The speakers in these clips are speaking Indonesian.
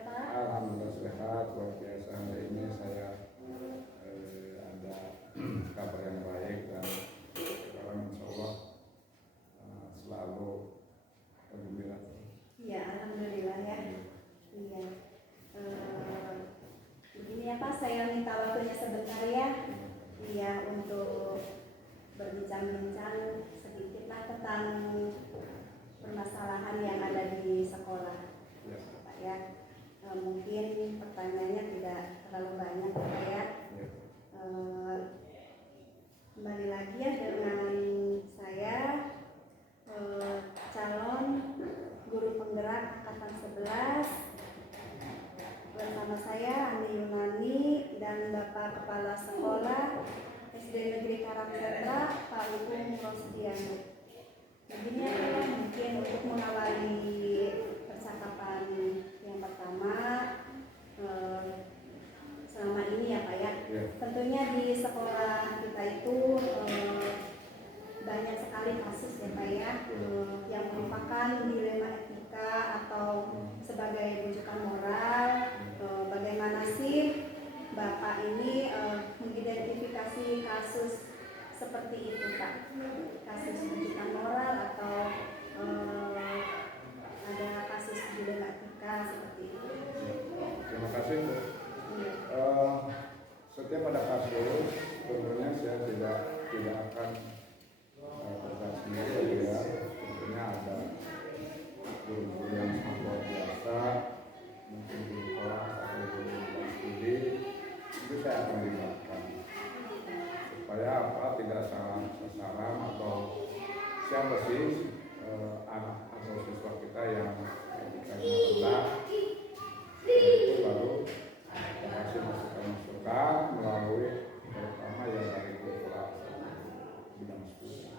Pak? Alhamdulillah sehat, luar biasa. Hari ini saya ada kabar yang baik dan sekarang insya Allah selalu gembira. Iya, alhamdulillah ya. Iya. Begini ya Pak, saya minta waktunya sebentar ya. Iya, untuk berbincang-bincang sedikitlah tentang permasalahan yang ada di sekolah, Pak ya. Mungkin pertanyaannya tidak terlalu banyak, Pak ya. Kembali lagi ya dengan saya, calon guru penggerak angkatan 11 bersama saya Andi Yunani dan Bapak Kepala Sekolah SD Negeri Karangsetra Pak Ugum Rosdiano. Begini adalah mungkin untuk mengawali percakapan yang pertama, selama ini ya Pak ya. Tentunya di sekolah kita itu banyak sekali kasus ya Pak ya, yang merupakan dilema etika atau sebagai rujukan moral. Bagaimana sih Bapak ini mengidentifikasi kasus seperti itu Pak? Kasus rujukan moral atau ada kasus dilema etika seperti itu? Terima kasih Bu. Setiap ada kasus tentunya saya tidak akan bergerak sendiri ya. Tentunya ada guru-guru yang sangat luar biasa, mungkin guru kelas atau guru studi, itu saya akan libatkan supaya tidak salah sasaran atau siapa sih anak atau siswa kita yang etikanya rendah, itu baru kasih masukan melalui terutama yang dari guru kelas bidang studi.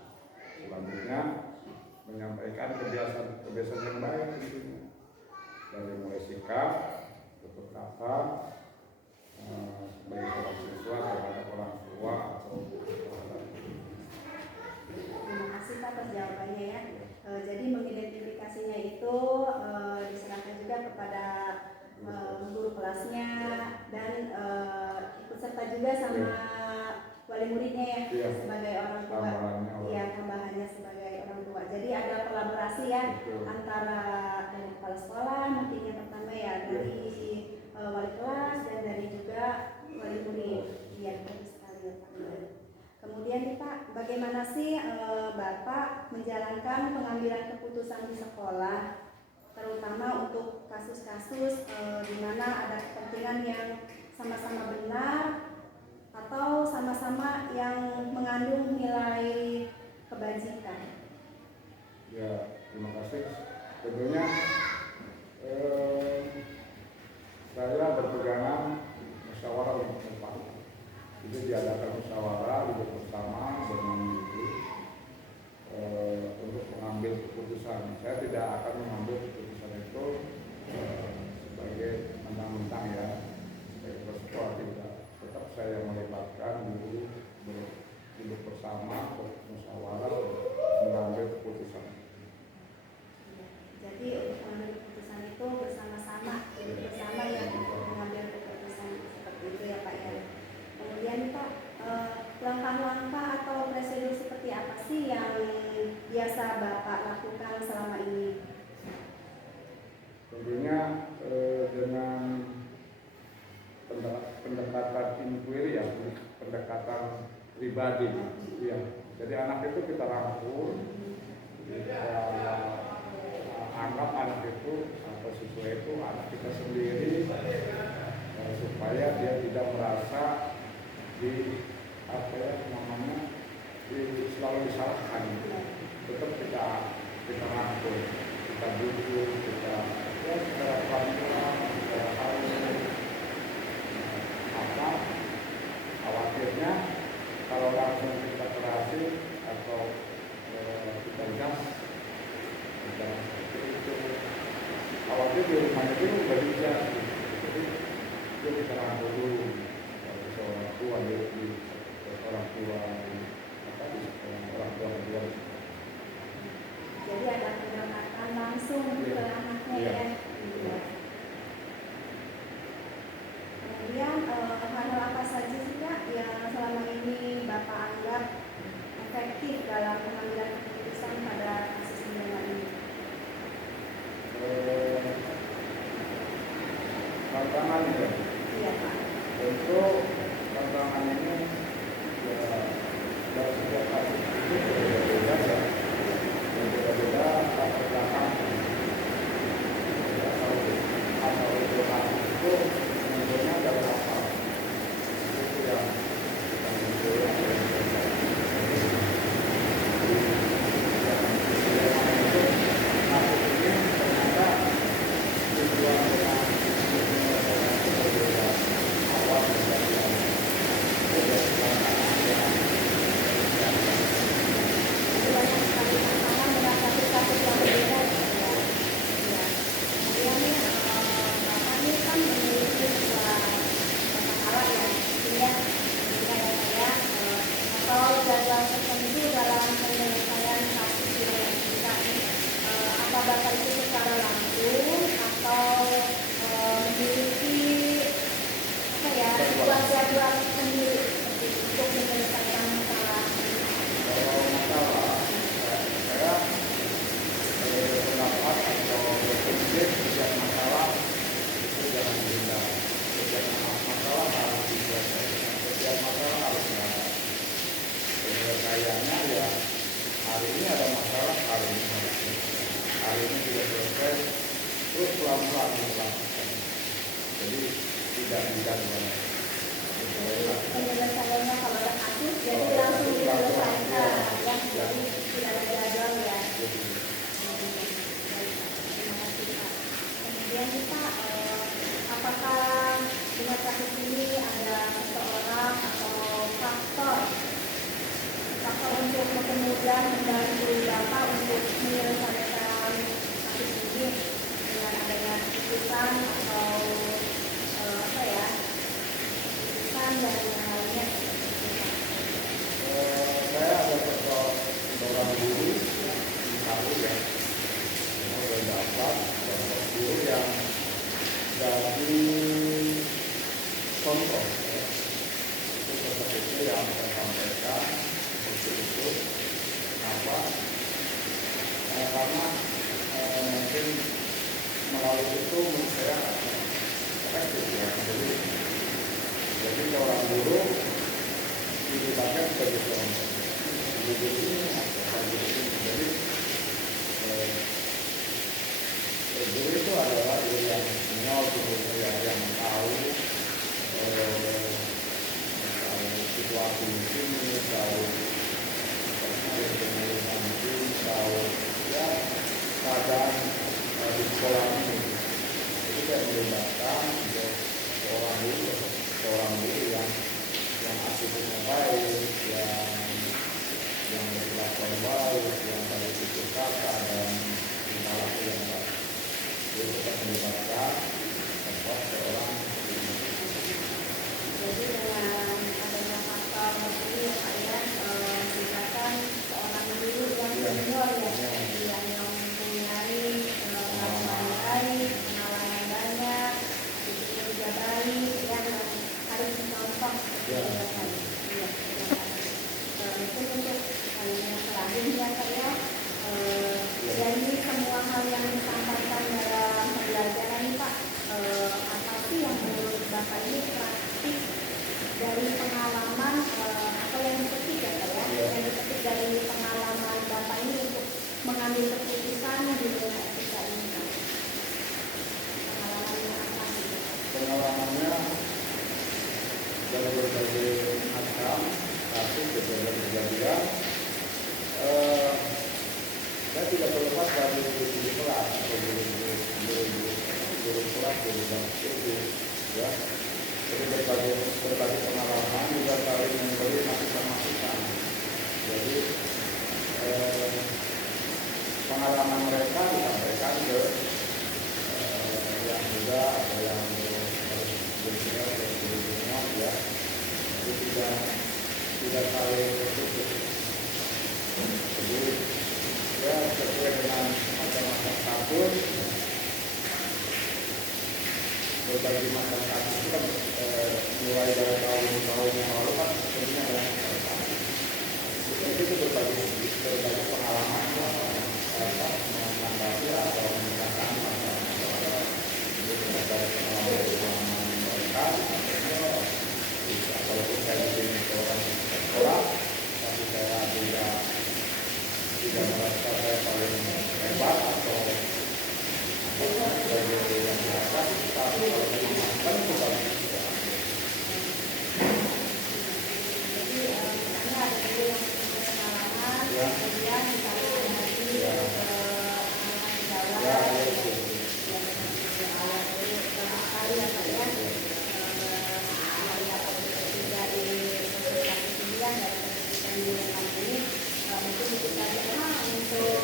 Selanjutnya menyampaikan kebiasaan yang baik tentunya, dari mulai sikap, tutur kata sebagai orang siswa terhadap orang tua atau terhadap. Terima kasih Pak atas jawabannya ya. Jadi mengidentifikasinya itu diserahkan juga kepada guru kelasnya dan ikut serta juga sama wali muridnya ya, sebagai orang tua. Iya, tambahannya sebagai orang tua. Jadi ada kolaborasi ya antara dari kepala sekolah, mungkin yang pertama ya dari wali kelas dan dari juga wali murid. Iya, bagus sekali ya Pak. Kemudian nih Pak, bagaimana sih Bapak menjalankan pengambilan keputusan di sekolah, terutama untuk kasus-kasus di mana ada kepentingan yang sama-sama benar atau sama-sama yang mengandung nilai kebajikan? Ya, terima kasih. Tentunya saya berpegangan musyawarah untuk mufakat. Jadi diadakan musyawarah duduk bersama dengan ibu untuk mengambil keputusan. Saya tidak akan mengambil keputusan itu sebagai mentang-mentang ya, sebagai sekolah tidak. Tetap saya melibatkan dulu duduk bersama musyawarah mengambil keputusan. Jadi untuk mengambil keputusan itu bersama-sama, duduk bersama yang mengambil keputusan seperti itu ya Pak ya. Kemudian Pak, langkah-langkah atau prosedur seperti apa sih yang biasa Bapak lakukan selama ini? Tentunya dengan pendekatan inquiry ya, pendekatan pribadi ya. Jadi anak itu kita rangkul, kita anggap anak itu atau siswa itu anak kita sendiri, supaya dia tidak merasa selalu disalahkan. Tetap kita rangkul, kita bujuk, kita secara pelan-pelan, secara halus. Maka khawatirnya kalau langsung kita kerasi atau kita gas seperti itu, khawatir di rumah itu berbeda. Jadi itu kita rangkul dulu. Seorang tua di orang tua orang tua. Jadi ada pendekatan langsung ke anaknya ya. pengambilan keputusan pada kasus pembunuhan ini? Tantangan ya. Iya Pak. Tentu tantangan ini ya dari setiap kasus itu berbeda ya. Berbeda latar belakang. Ya, kalau asal usul itu munculnya dari apa? Itu yang muncul. Banyak sekali tantangan dengan kasus-kasus yang berbeda ya Pak ya. Iya. Kemudian nih Bapak ini kan memiliki sebuah kepala ya, sehingga ya saya atau jadwal tertentu dalam penyelesaian kasus wilayah kita ini, apa Bapak itu secara langsung atau memiliki apa ya jadwal sendiri seperti itu untuk menyelesaikan masalah. Kalau masalah saya pendapat atau berpikir setiap masalah itu jangan dihindar. Setiap masalah harus diselesaikan. Setiap masalah harus ada. Kayaknya ya hari ini ada masalah, hari ini harus selesai. Hari ini tidak selesai, terus pelan-pelan dilakukan. Jadi tidak dijadwal. Penyelesaiannya kalau ada kasus jadi langsung diselesaikan ya, jadi tidak ada jadwal ya. Terima kasih Pak. Kemudian nih Pak, apakah dengan kasus ini ada seseorang atau faktor untuk kemudian membantu Bapak untuk menyelesaikan kasus ini dengan adanya keputusan atau apa ya, keputusan dan yang lainnya seperti itu Pak? Saya ada seorang guru tahu ya, saya dapat seorang guru yang jadi contoh ya. Itu seperti itu yang saya sampaikan seperti itu. Kenapa? Karena mungkin melalui itu menurut saya efektif ya. Jadi seorang guru dilibatkan sebagai contoh. Guru ini atau guru ini. Jadi guru itu adalah guru yang senior, guru yang tahu situasi ini, tahu tahu ya keadaan di sekolah ini. Jadi saya melibatkan seorang guru yang attitude-nya baik, yang berkelakuan baik, yang dari tutur kata dan tingkah laku yang baik. Jadi kita melibatkan seorang guru. Jadi dengan adanya faktor ini ya Pak ya, melibatkan seorang guru yang senior ya, yang mempunyai pengalaman baik, pengalaman banyak, attitude juga baik, yang harus dicontoh seperti itu ya Pak. Iya, terima kasih. Mungkin untuk yang selanjutnya saya dari semua hal yang disampaikan dalam pembelajaran ini Pak, apa sih yang menurut Bapak ini praktis dari pengalaman atau yang dipetik ya Pak ya, yang dipetik dari pengalaman Bapak ini untuk mengambil keputusan di dunia etika ini Pak? Pengalamannya apa sih Pak? Pengalamannya dari berbagai macam kasus berbagai kejadian. Saya tidak terlepas dari guru kelas atau guru kelas, guru itu ya. Jadi berbagai pengalaman juga saling memberi masukan-masukan. Jadi pengalaman mereka disampaikan ke yang muda atau yang junior ya. Jadi tidak saling tertutup. Jadi ya sesuai dengan macam-macam kasus, berbagai macam kasus itu kan mulai dari tahun yang lalu kan sebenarnya ada itu berbagai dengan ini mungkin kita memang untuk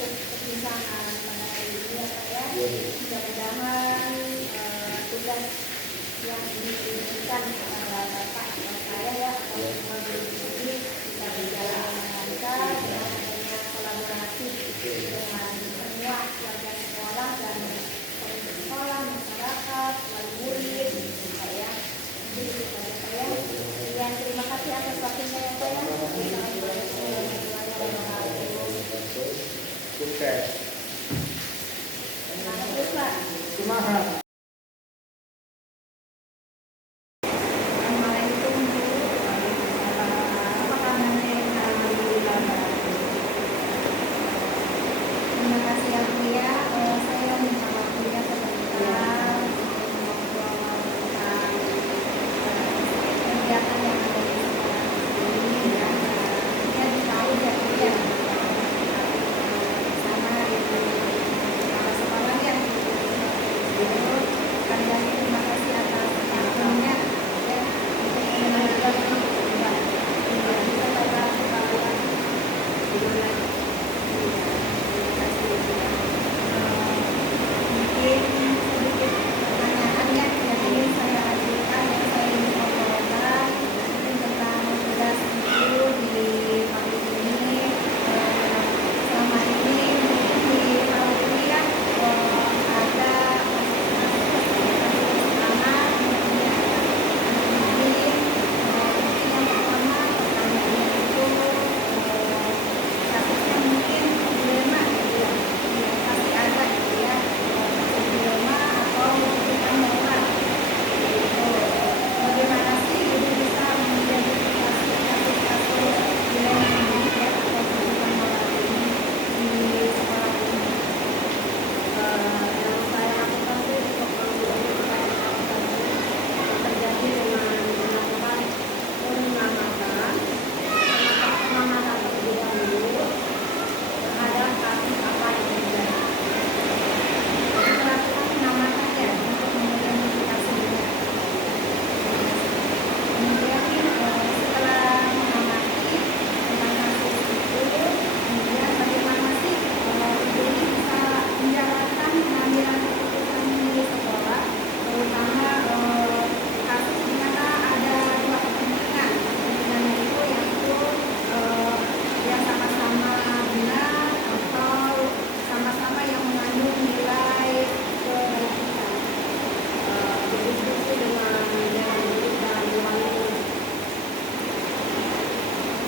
perpisahan pada hari ini ya Pak ya. Mudah-mudahan tugas yang diberikan kepada Bapak atau saya ya atau semua guru ini bisa berjalan dengan lancar dengan adanya kolaborasi dengan semua warga sekolah dan pemilik sekolah, masyarakat, wali murid, Pak ya. Jadi itu saja saya. Dan terima kasih atas waktunya ya Pak ya. Assalamualaikum warahmatullahi wabarakatuh. Sukses. Terima kasih Pak. Semangat. Assalamualaikum Bu. Apa kabarnya? Alhamdulillah baik. Terima kasih ya Bu ya. Saya minta waktunya sebentar untuk ngobrol tentang kegiatan yang ada di sekolah ini dan saya tahu ya Bu ya sama itu kepala sekolah ya. Sekali lagi terima kasih atas waktunya ya untuk mendengarkan kita tetap kebanggaan gimana. Mungkin sedikit pertanyaan yang ingin saya ajukan yang saya ingin ngobrolkan mungkin tentang tugas guru di tahun ini. Selama ini mungkin di tahun ini ya ada anak kemudian mungkin yang pertama pertanyaannya itu kasusnya mungkin dilema gitu ya. Pasti ada gitu ya dilema atau bukan dilema gitu. Bagaimana sih ibu bisa mengidentifikasi kasus-kasus dilema ini ya atau kebutuhan moral ini di sekolah ini? Yang saya lakukan sih untuk mengidentifikasi kasus terjadi dengan melakukan pengamatan terlebih dahulu terhadap kasus apa yang terjadi. Melakukan pengamatan ya untuk mengidentifikasinya. Kemudian setelah mengamati tentang kasus itu, kemudian bagaimana sih ibu ini bisa menjalankan pengambilan keputusan di sekolah, terutama kasus di mana ada dua kepentingan. Kepentingannya itu yaitu yang sama-sama benar atau sama-sama yang mengandung nilai kebaikan. Berdiskusi dengan murid dalam ruang ini.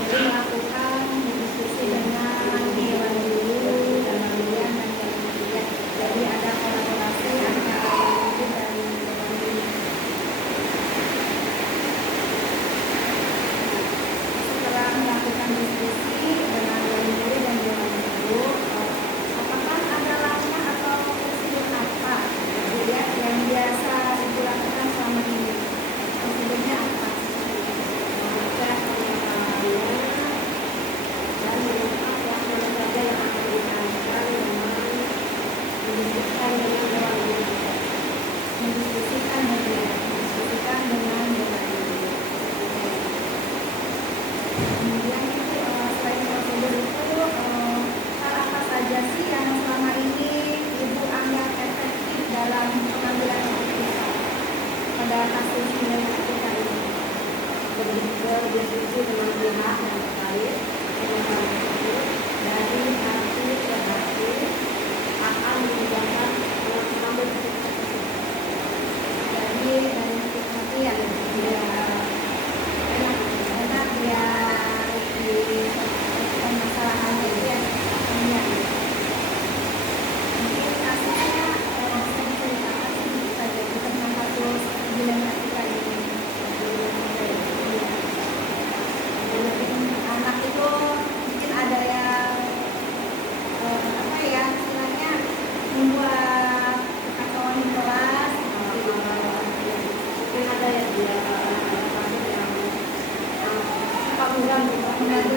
Jadi melakukan berdiskusi dengan dewan guru dan kemudian dan yang ketiga. Jadi ada kolaborasi antara murid dan dewan guru. Setelah melakukan diskusi dengan dewan guru dan dewan guru, apakah ada langkah atau prosedur apa gitu ya yang biasa dilakukan selama ini? Prosedurnya apa? Mengecek pengetahuannya dan mengungkap yang mana saja yang akan ditanyakan dengan mendiskusikan dengan dewan guru. Mendiskusikan dengan dewan guru. Kemudian itu selain prosedur itu hal apa saja sih yang selama ini ibu anggap efektif dalam pengambilan keputusan pada kasus dilematika ini? Berdiskusi dengan pihak yang terkait dengan hal tersebut dari hati ke hati akan memudahkan mengambil keputusan tersebut. Jadi dari hati ke hati ya enak biar di permasalahannya itu yang akhirnya mungkin kasusnya bisa diceritakan sedikit saja tentang kasus dilematika ini. Mungkin anak itu mungkin ada yang apa ya istilahnya membuat kekacauan di kelas. Mungkin ada yang dia kasus yang suka mengganggu